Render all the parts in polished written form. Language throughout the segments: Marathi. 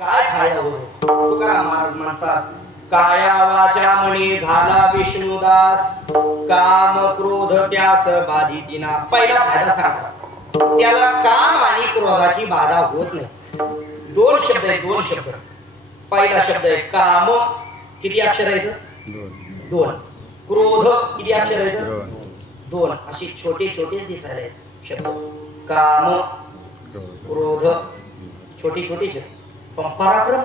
काय खायला तुकाराम महाराज म्हणतात, काया वाचा म्हणे झाला विष्णुदास, काम क्रोध त्यास बाधितीना. पहिला फायदा सांगतात, त्याला काम आणि क्रोधाची बाधा होत नाही. दोन शब्द आहेत, दोन शब्द. पहिला शब्द आहे काम, किती अक्षर आहेत? दोन. क्रोध किती अक्षर आहेत? दोन. अशी छोटे छोटेच दिसायला आहेत शब्द. काम क्रोध छोटी छोटी शब्द, पण पराक्रम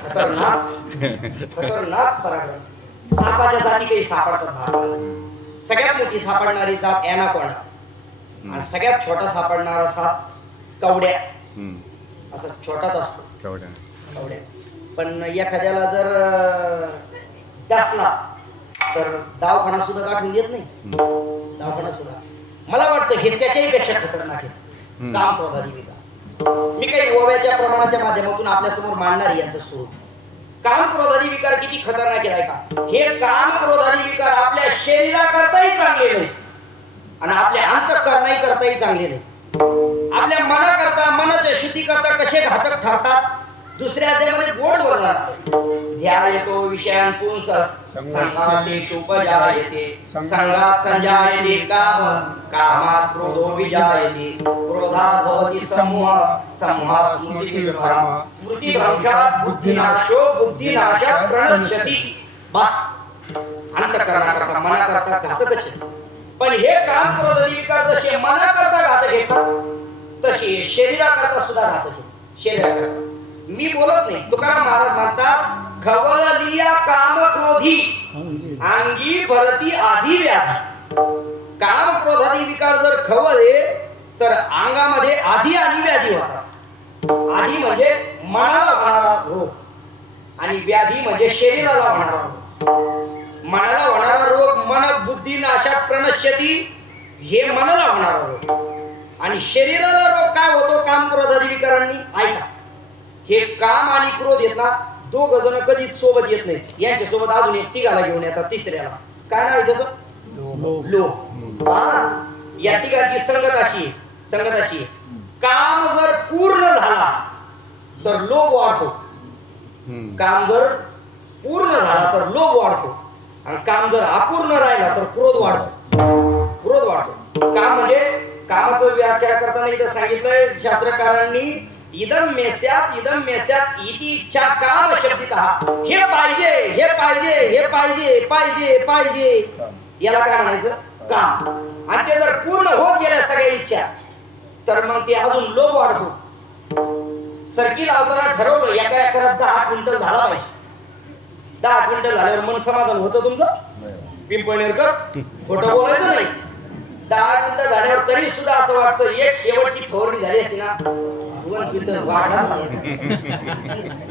खतरनाक खतरनाक पराक्रम. सापाच्या जाती काही सापडतात भारतात. सगळ्यात मोठी सापडणारी जात एनाकोंडा, आणि सगळ्यात छोटा सापडणारा साप कवड्या. असं छोटाच असतो कवड्या. पण एखाद्याला जर डसला तर दवाखाना सुद्धा गाठून देत नाही. दवाखाना सुद्धा. मला वाटतं हे त्याच्याही पेक्षा खतरनाक आहे. काम क्रोधादी विकार. मी काही ओव्याच्या प्रमाणाच्या माध्यमातून आपल्या समोर मांडणार आहे यांचं स्वरूप. काम क्रोधादी विकार किती खतरनाक आहे का? हे काम क्रोधादी विकार आपल्या शरीराकरताही चांगले नाही आणि आपल्या अंतःकरणाही करताही चांगले नाही. आपल्या मनाकरता, मनाच्या शुद्धी करता कसे घातक ठरतात दुसऱ्या अध्यायामध्ये गोड बोलणार. ध्यायतो विषयान् पुंसः संघातेषु उपजायते, संघात् संजायते काम, कामात् क्रोधो विजायते, क्रोधात् भवति सम्मोहः, सम्मोहात् स्मृतिविभ्रमः, स्मृतिभ्रंशात् बुद्धिनाशो, बुद्धिनाशात् प्रणश्यति. बस, अंतःकरणाकरता, मनाकरता घातकच. पण हे काम क्रोधादी विकार जसे मनाकरता घातक आहेत तसे शरीराकरता सुद्धा घातक आहेत. शरीराकरता मी बोलत नाही. तुकाराम महाराज म्हणतात, खवळलिया काम क्रोधी अंगी भरती आधी व्याधी. काम क्रोधादी विकार जर खवळले तर अंगामध्ये आधी आणि व्याधी होतात. आधी म्हणजे मनाला होणारा रोग आणि व्याधी म्हणजे शरीराला होणारा रोग. मनाला होणारा रोग मन बुद्धी नाशात प्रणश्यती, हे मनाला होणारा रोग. आणि शरीराला रोग काय होतो काम क्रोधादी विकारांनी? ऐका, हे काम आणि क्रोध येत ना, दोघ जण कधीच सोबत येत नाहीत. यांच्या सोबत अजून एक तिघाला घेऊन येतात, तिसऱ्याला. काय नाव आहे त्याचं? लोभ. या तिघाची संगत अशी आहे, काम जर पूर्ण झाला तर लोभ वाढतो. काम जर पूर्ण झाला तर लोभ वाढतो, आणि काम जर अपूर्ण राहिला तर क्रोध वाढतो. काम म्हणजे कामाचं व्याख्या करताना इथं सांगितलंय शास्त्रकारांनी, इदम मेस्यात इति इच्छा काम शब्दितः. हे पाहिजे, हे पाहिजे, हे पाहिजे, पाहिजे पाहिजे, याला काय म्हणायचं? काम. आणि ते जर पूर्ण होत गेल्या सगळ्या इच्छा तर मग ते अजून लोभ वाढतो. सर्की लावताना ठरवलं एका एकरात 10 क्विंटल झाला पाहिजे. 10 क्विंटल झाल्यावर मन समाधान होतं तुमचं? पिंपळनेरकर खोटं बोलायचं नाही. 10 क्विंटल झाल्यावर तरी सुद्धा असं वाटतं एक शेवटची फवारणी झाली असती ना, 2 क्विंटल वाढलाच असते.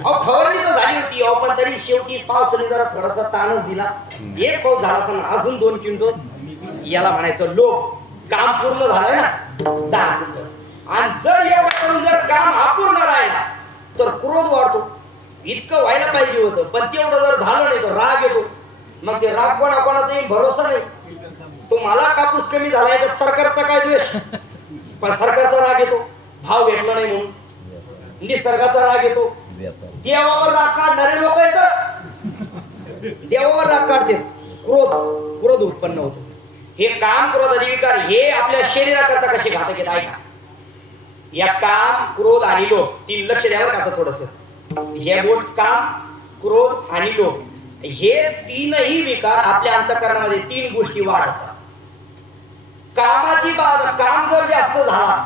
फवारणी तर झाली होती, पण तरी शेवटी पावसाने जरा थोडासा ताणच दिला. एक पाऊस झाला असताना अजून 2 क्विंटल. याला म्हणायचं लोभ. काम पूर्ण झालं ना 10 क्विंटल, आणि जर एवढं करून जर काम अपूर्ण राहिला तर क्रोध वाढतो. इतकं व्हायला पाहिजे होतं पण तेवढं जर झालं नाही तर राग येतो. मग ते राग कोणाचाही भरोसा नाही. तुम्हाला कापूस कमी झाला याच्यात सरकारचा काय द्वेष? पण सरकारचा राग येतो, भाव भेटला नाही म्हणून. निसर्गाचा राग येतो. देवावर राग काढणारे लोक येतात, देवावर राग काढते. क्रोध उत्पन्न होतो. हे काम क्रोधादी विकार हे आपल्या शरीराकरता कसे घातक आहेत ऐका. या काम क्रोध आणि लोभ तीन लक्ष द्यावं का थोडस. हे बोट काम क्रोध आणि लोभ हे तीनही विकार आपल्या अंतःकरणामध्ये 3 गोष्टी वाढवतात. कामाची बाधा, काम जर जास्त झाला